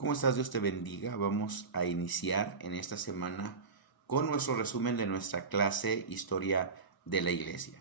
¿Cómo estás? Dios te bendiga. Vamos a iniciar en esta semana con nuestro resumen de nuestra clase Historia de la Iglesia.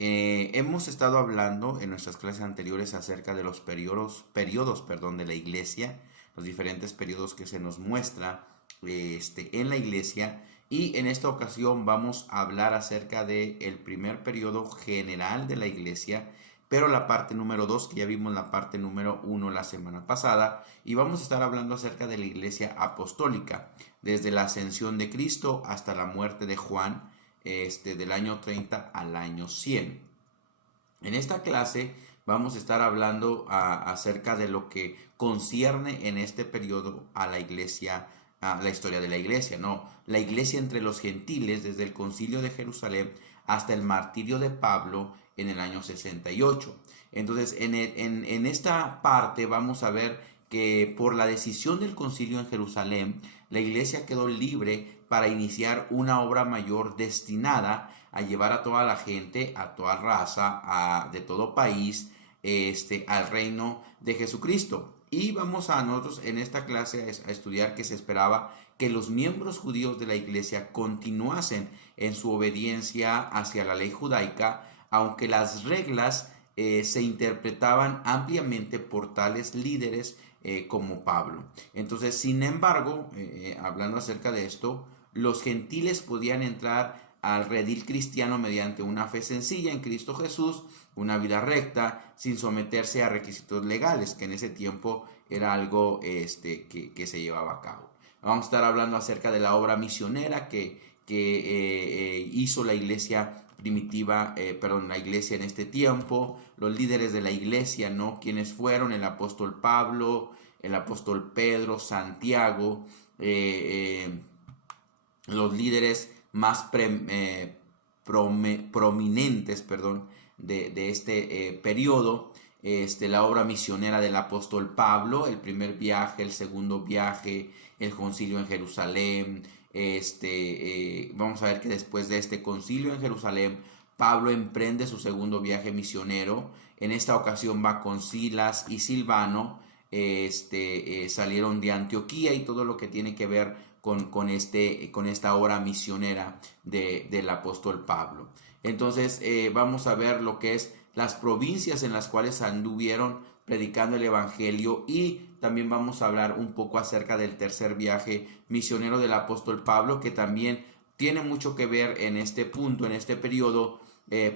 Hemos estado hablando en nuestras clases anteriores acerca de los periodos de la Iglesia, los diferentes periodos que se nos muestra en la Iglesia, y en esta ocasión vamos a hablar acerca del primer periodo general de la Iglesia, pero la parte número 2, que ya vimos la parte número 1 la semana pasada, y vamos a estar hablando acerca de la Iglesia apostólica, desde la ascensión de Cristo hasta la muerte de Juan, del año 30 al año 100. En esta clase vamos a estar hablando acerca de lo que concierne en este periodo a la Iglesia, a la historia de la Iglesia, ¿no? La Iglesia entre los gentiles desde el Concilio de Jerusalén hasta el martirio de Pablo en el año 68. Entonces, en esta parte vamos a ver que por la decisión del concilio en Jerusalén, la Iglesia quedó libre para iniciar una obra mayor destinada a llevar a toda la gente, a toda raza, de todo país, al reino de Jesucristo. Y vamos a nosotros en esta clase a estudiar que se esperaba que los miembros judíos de la Iglesia continuasen en su obediencia hacia la ley judaica, aunque las reglas se interpretaban ampliamente por tales líderes como Pablo. Entonces, sin embargo, hablando acerca de esto, los gentiles podían entrar al redil cristiano mediante una fe sencilla en Cristo Jesús, una vida recta, sin someterse a requisitos legales, que en ese tiempo era algo que se llevaba a cabo. Vamos a estar hablando acerca de la obra misionera que hizo la iglesia primitiva, la iglesia en este tiempo, los líderes de la iglesia, ¿no? Quienes fueron el apóstol Pablo, el apóstol Pedro, Santiago, los líderes más prominentes, de este periodo. La obra misionera del apóstol Pablo, el primer viaje, el segundo viaje, el concilio en Jerusalén. Vamos a ver que después de este concilio en Jerusalén, Pablo emprende su segundo viaje misionero. En esta ocasión va con Silas y Silvano. Salieron de Antioquía y todo lo que tiene que ver con esta obra misionera del apóstol Pablo. Entonces vamos a ver lo que es las provincias en las cuales anduvieron predicando el evangelio, y también vamos a hablar un poco acerca del tercer viaje misionero del apóstol Pablo, que también tiene mucho que ver en este punto, en este periodo,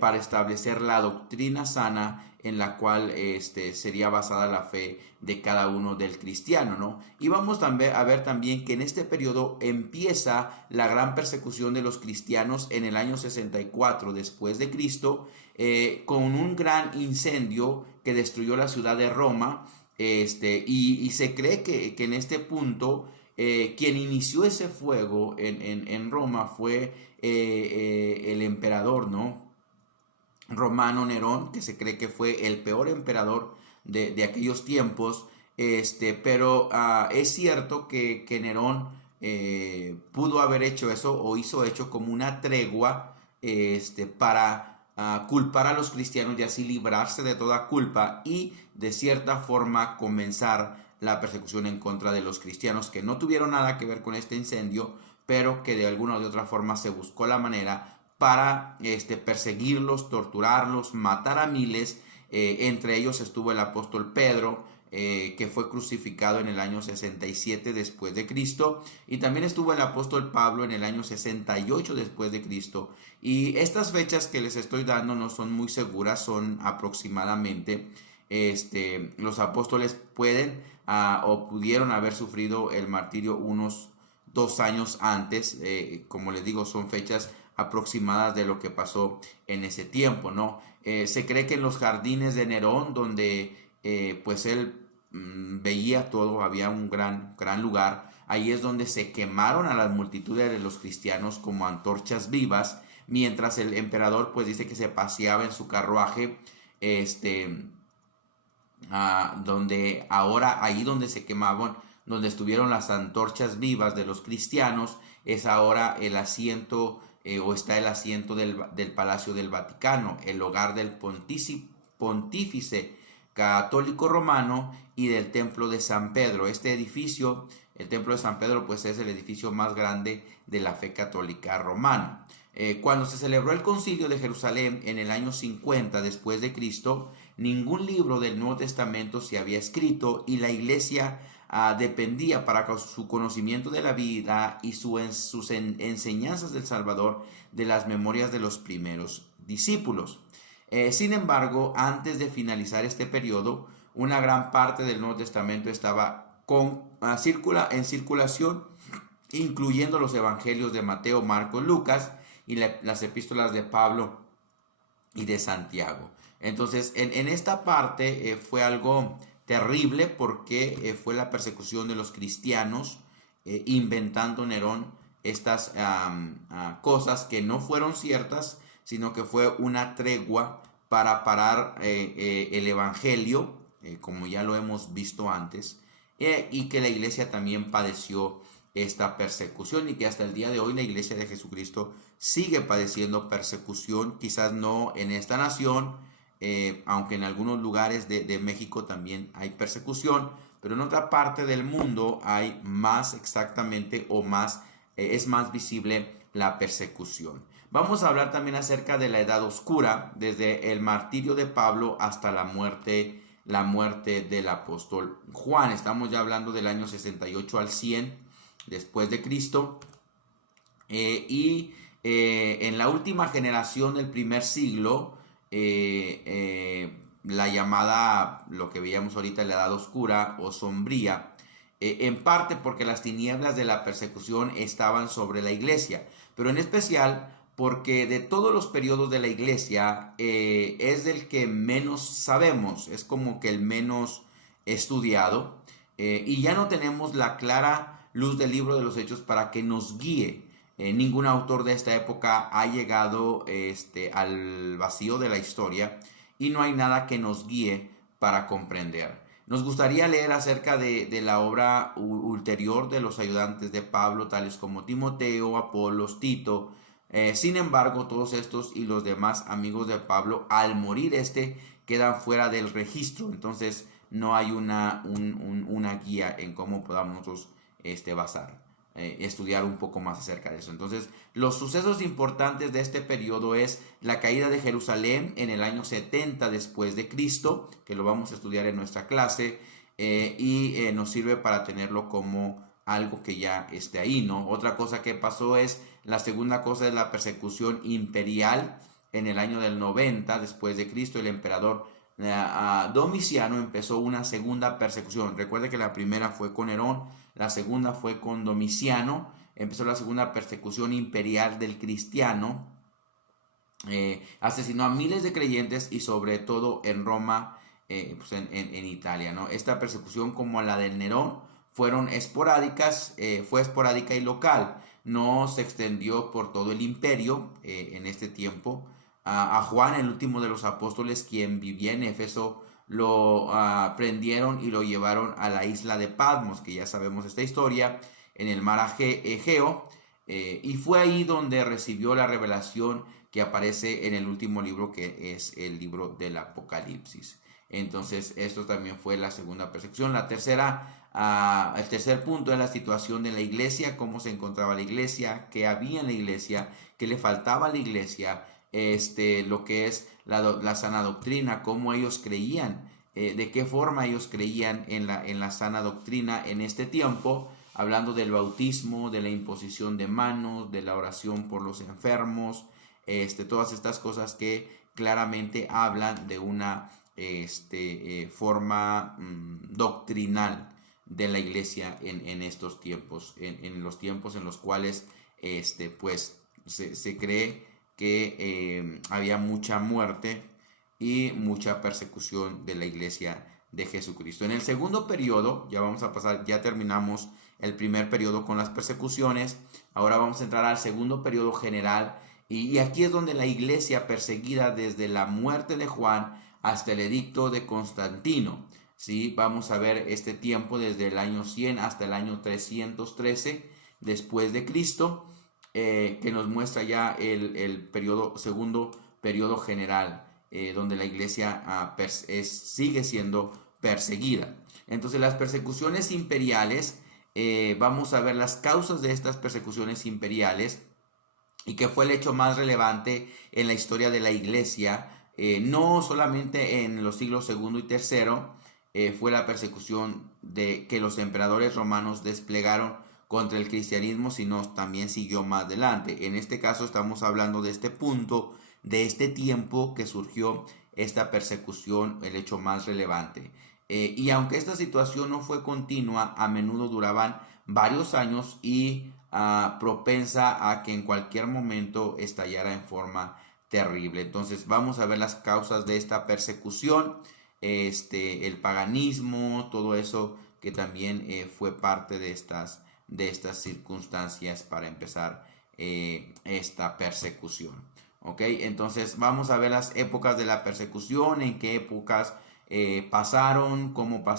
para establecer la doctrina sana en la cual sería basada la fe de cada uno del cristiano, ¿no? Y vamos a ver también que en este periodo empieza la gran persecución de los cristianos en el año 64 después de Cristo, con un gran incendio que destruyó la ciudad de Roma, y se cree que en este punto quien inició ese fuego en Roma fue el emperador, ¿no? Romano Nerón, que se cree que fue el peor emperador de aquellos tiempos, pero es cierto que Nerón pudo haber hecho eso, o hizo hecho como una tregua para culpar a los cristianos y así librarse de toda culpa y de cierta forma comenzar la persecución en contra de los cristianos que no tuvieron nada que ver con este incendio, pero que de alguna o de otra forma se buscó la manera para perseguirlos, torturarlos, matar a miles. Entre ellos estuvo el apóstol Pedro, que fue crucificado en el año 67 después de Cristo, y también estuvo el apóstol Pablo en el año 68 después de Cristo. Y estas fechas que les estoy dando no son muy seguras, son aproximadamente. Los apóstoles pueden o pudieron haber sufrido el martirio unos 2 años antes. Como les digo, son fechas aproximadas de lo que pasó en ese tiempo, ¿no? Se cree que en los jardines de Nerón, donde pues él veía todo, había un gran lugar, ahí es donde se quemaron a las multitudes de los cristianos como antorchas vivas, mientras el emperador pues dice que se paseaba en su carruaje, donde ahora, ahí donde se quemaban, donde estuvieron las antorchas vivas de los cristianos, es ahora el asiento, o está el asiento del Palacio del Vaticano, el hogar del pontífice católico romano y del templo de San Pedro. Este edificio, el templo de San Pedro, pues es el edificio más grande de la fe católica romana. Cuando se celebró el concilio de Jerusalén en el año 50 después de Cristo, ningún libro del Nuevo Testamento se había escrito y la iglesia dependía para su conocimiento de la vida y sus enseñanzas del Salvador de las memorias de los primeros discípulos. Sin embargo, antes de finalizar este periodo, una gran parte del Nuevo Testamento estaba en circulación, incluyendo los evangelios de Mateo, Marcos, Lucas y las epístolas de Pablo y de Santiago. Entonces, en esta parte fue algo terrible porque fue la persecución de los cristianos, inventando Nerón estas cosas que no fueron ciertas, sino que fue una tregua para parar el evangelio, como ya lo hemos visto antes, y que la iglesia también padeció esta persecución y que hasta el día de hoy la iglesia de Jesucristo sigue padeciendo persecución, quizás no en esta nación, aunque en algunos lugares de México también hay persecución, pero en otra parte del mundo hay más exactamente o más, es más visible la persecución. Vamos a hablar también acerca de la Edad Oscura, desde el martirio de Pablo hasta la muerte del apóstol Juan. Estamos ya hablando del año 68 al 100 después de Cristo. En la última generación del primer siglo, la llamada, lo que veíamos ahorita, la Edad Oscura o sombría, en parte porque las tinieblas de la persecución estaban sobre la iglesia, pero en especial porque de todos los periodos de la iglesia es del que menos sabemos, es como que el menos estudiado, y ya no tenemos la clara luz del libro de los Hechos para que nos guíe. Ningún autor de esta época ha llegado al vacío de la historia y no hay nada que nos guíe para comprender. Nos gustaría leer acerca de la obra ulterior de los ayudantes de Pablo, tales como Timoteo, Apolos, Tito. Sin embargo, todos estos y los demás amigos de Pablo, al morir quedan fuera del registro. Entonces no hay una guía en cómo podamos nosotros estudiar un poco más acerca de eso. Entonces, los sucesos importantes de este periodo es la caída de Jerusalén en el año 70 después de Cristo, que lo vamos a estudiar en nuestra clase, y nos sirve para tenerlo como algo que ya esté ahí, ¿no? Otra cosa que pasó la segunda cosa es la persecución imperial en el año del 90 después de Cristo. El emperador Domiciano empezó una segunda persecución. Recuerde que la primera fue con Nerón, la segunda fue con Domiciano. Empezó la segunda persecución imperial del cristiano. Asesinó a miles de creyentes y sobre todo en Roma, pues en Italia, ¿no? Esta persecución, como la del Nerón, fueron esporádicas, fue esporádica y local. No se extendió por todo el imperio en este tiempo. A Juan, el último de los apóstoles, quien vivía en Éfeso, lo prendieron y lo llevaron a la isla de Patmos, que ya sabemos esta historia, en el mar Egeo, y fue ahí donde recibió la revelación que aparece en el último libro, que es el libro del Apocalipsis. Entonces, esto también fue la segunda persecución. La tercera, el tercer punto es la situación de la iglesia, cómo se encontraba la iglesia, qué había en la iglesia, qué le faltaba a la iglesia, lo que es la sana doctrina, cómo ellos creían, de qué forma ellos creían en la sana doctrina en este tiempo, hablando del bautismo, de la imposición de manos, de la oración por los enfermos, todas estas cosas que claramente hablan de una forma doctrinal de la iglesia en estos tiempos, en los tiempos en los cuales pues se cree que había mucha muerte y mucha persecución de la iglesia de Jesucristo. En el segundo periodo, ya vamos a pasar, ya terminamos el primer periodo con las persecuciones, ahora vamos a entrar al segundo periodo general, y aquí es donde la iglesia perseguida desde la muerte de Juan hasta el edicto de Constantino, ¿sí? Vamos a ver este tiempo desde el año 100 hasta el año 313 después de Cristo, que nos muestra ya el segundo periodo general. donde la iglesia sigue siendo perseguida. Entonces las persecuciones imperiales, vamos a ver las causas de estas persecuciones imperiales y que fue el hecho más relevante en la historia de la iglesia, no solamente en los siglos segundo y tercero, fue la persecución que los emperadores romanos desplegaron contra el cristianismo, sino también siguió más adelante. En este caso estamos hablando de este punto, de este tiempo que surgió esta persecución, el hecho más relevante. Y aunque esta situación no fue continua, a menudo duraban varios años y propensa a que en cualquier momento estallara en forma terrible. Entonces vamos a ver las causas de esta persecución, el paganismo, todo eso que también fue parte de estas circunstancias para empezar esta persecución. ¿Ok? Entonces vamos a ver las épocas de la persecución, en qué épocas pasaron, cómo pasaron.